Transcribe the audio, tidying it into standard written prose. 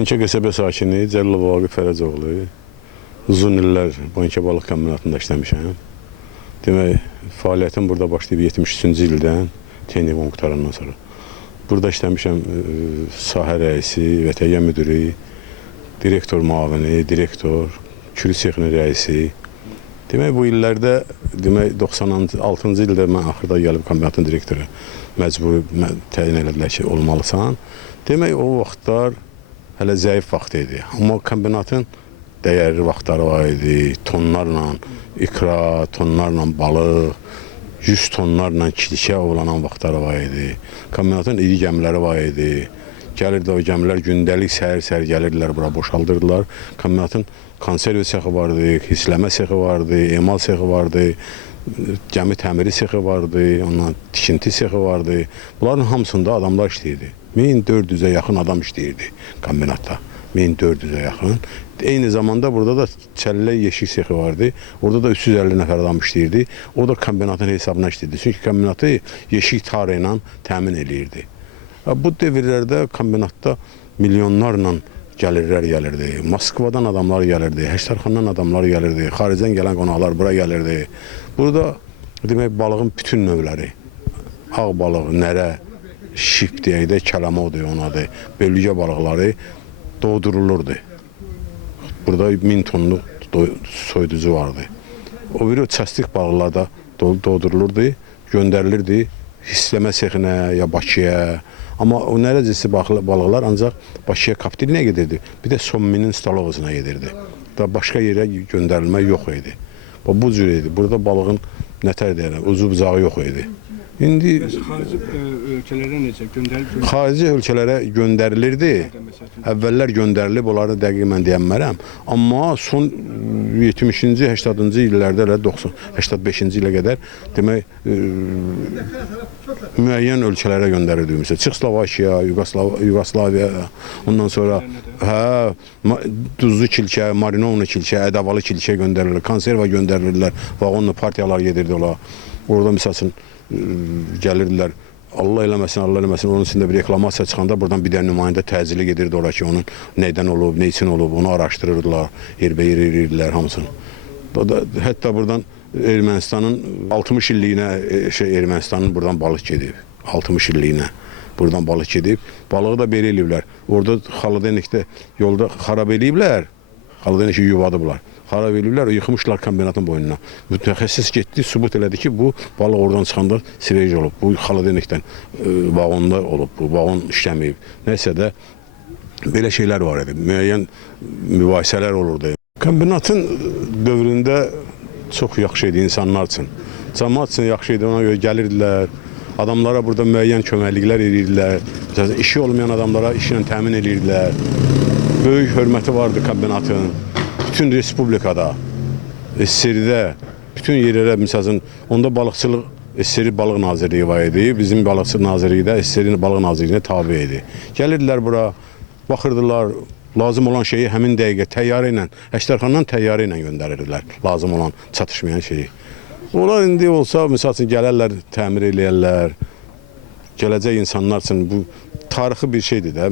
Bankə qəsəbə sakini Cəlilov Vaqif Fərəcoğlu. Uzun illər Bankə balıq kombinatında işləmişəm. Demək, fəaliyyətim burada başlayıb 73-cü ildən texnikum qutarandan sonra. Burada işləmişəm sahə rəisi, vətəgə müdürü, direktor müavini, direktor, kürü sexinin rəisi. Demək, bu illərdə, demək, 96-cı ildə mən axırda gəlib kombinatın direktoru məcburi təyin elədilər ki, olmalısan. Demək, o vaxtlar hələ zəif vaxt idi. Amma kombinatın dəyərli vaxtları var idi. Tonlarla ikra, tonlarla balıq, 100 tonlarla kilişə ovlanan vaxtları var idi. Kombinatın iri gəmiləri var idi. Gəlirdi o gəmilər gündəlik səhər-səhər gəlirdilər, bura boşaldırdılar. Kombinatın konserv sexi vardı, hisləmə sexi vardı, emal sexi vardı, gəmi təmiri sexi vardı, ondan tikinti sexi vardı. Bunların hamısında adamlar işləyirdi. 1400-ə yaxın adam işləyirdi kombinatda. 1400-ə yaxın. Eyni zamanda burada da çəllə yeşik sexi vardı. Orada da 350 nəfər adam işləyirdi. O da kombinatın hesabına işləyirdi. Çünki kombinatı yeşik tarı ilə təmin eləyirdi. Bu devirlərdə kombinatda milyonlarla gəlirlər gəlirdi. Moskvadan adamlar gəlirdi, Həştərxandan adamlar gəlirdi, xaricdən gələn qonaqlar bura gəlirdi. Burada demək balığın bütün növləri, ağ balıq, nərə, şip deyək də, kələmodur onadır, bölgə balıqları doğdurulurdu. Burada 1000 tonluq soyuducu vardı. O biri çəstik balıqlar da doğdurulurdu, göndərilirdi hisləmə sexinə ya Bakıya. Amma o nərəcəsi balıqlar ancaq Bakıya Kaptilinə gedirdi. Bir də Somminin Stalovasına gedirdi. Da başqa yerə göndərilmə yox idi. Bu cür idi. Burada balığın nətər deyirəm, ucu bucağı yox idi. İndi xarici ölkələrə necə göndərilib? Xarici ölkələrə göndərilirdi. Əvvəllər göndərilib, onları dəqiq mən deyəmmərəm. Amma son 70-ci, 80-cı illərdə, 85-ci ilə qədər demək müəyyən ölkələrə göndərildi. Məsələn, Çexoslovakiya, Yugoslaviya, ondan sonra duzlu kilkə, marinovlu kilkə, ədavalı kilkə göndərilir, konserva göndərilirlər, vaqonlu partiyalar gedirdi ola. Orada məsəl üçün gəlirdilər, Allah eləməsin, onun içində bir reklamasiya çıxanda buradan bir dənə nümayəndə təcili gedirdi ora ki, onun neydən olub, neyçin olub, onu araşdırırdılar, yerbəyer edirdilər hamısını. Hətta buradan Ermənistanın 60 illiyinə Ermənistanın buradan balıq gedib, 60 illiyinə buradan balıq gedib, balığı da belə eləyiblər. Orada Xaladenikdə yolda xarab eləyiblər, Xaladeniki yuvadıblar. Xarab eləyiblər, yıxmışlar kombinatın boynuna. Mütəxəssis getdi, sübut elədi ki, bu balıq oradan çıxanda sivej olub. Bu Xaladenikdən vaqonda olub, bu vaqon işləməyib. Nəysə də belə şeylər var idi, müəyyən mübahisələr olurdu. Kombinatın dövründə çox yaxşı idi insanlar üçün. Cəmaət üçün yaxşı idi, ona görə gəlirdilər. Adamlara burada müəyyən köməkliklər edirdilər. Məsələn, işi olmayan adamlara işlə təmin edirdilər. Böyük hörməti vardı kombinatın. Bütün respublikada, SSR-də, bütün yerlərə, məsələn, onda balıqçılıq SSR Balıq Nazirliyi var idi. Bizim balıqçılıq nazirliyi də SSR Balıq Nazirliyinə tabi idi. Gəlirdilər bura, baxırdılar, lazım olan şeyi həmin dəqiqə təyyarə ilə, Həştərxandan təyyarə ilə göndərirdilər, lazım olan çatışmayan şeyi. Onlar indi olsa, məsələn, gələrlər, təmir eləyərlər, gələcək insanlar üçün bu tarixi bir şeydir də.